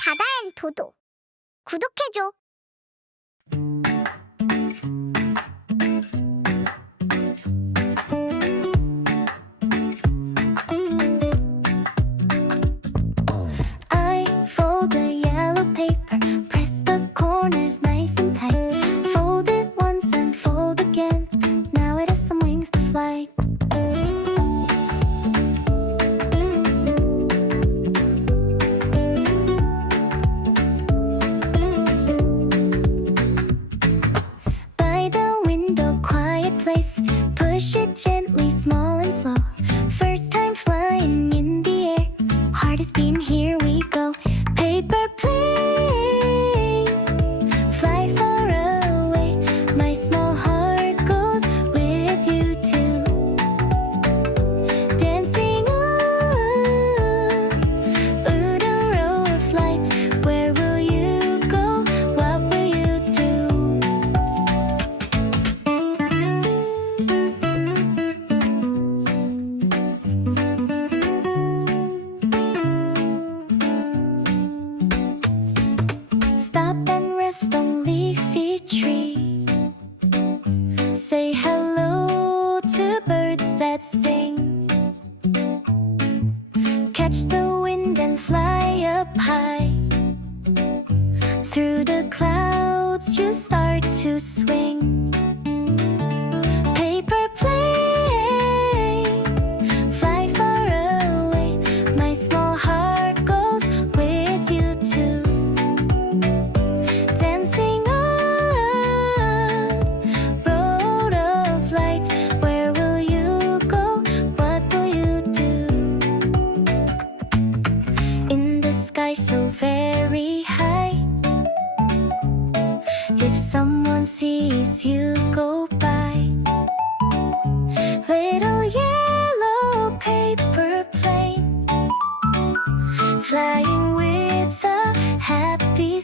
다다앤도도 구독해줘. I fold the yellow paper, press the corners nice and tight. Fold it once and fold again. Now it has some wings to fly. By the window, quiet place. Push it gently, small and slow. First time flying in the air. Heart is beating, here we go. Paper plane, fly far away. My small heart goes with you too. Dancing on, ooh, the row of lights. Where will you go? What will you do? Stop and rest on leafy tree. Say hello to birds that sing. Catch the wind and fly up high. Through the clouds you start to swing. Paper plane, fly far away. My small heart goes with you too. Dancing on, road of light. Where will you go? What will you do? In the sky so very high. If someone sees you go by, little yellow paper plane, flying with a happy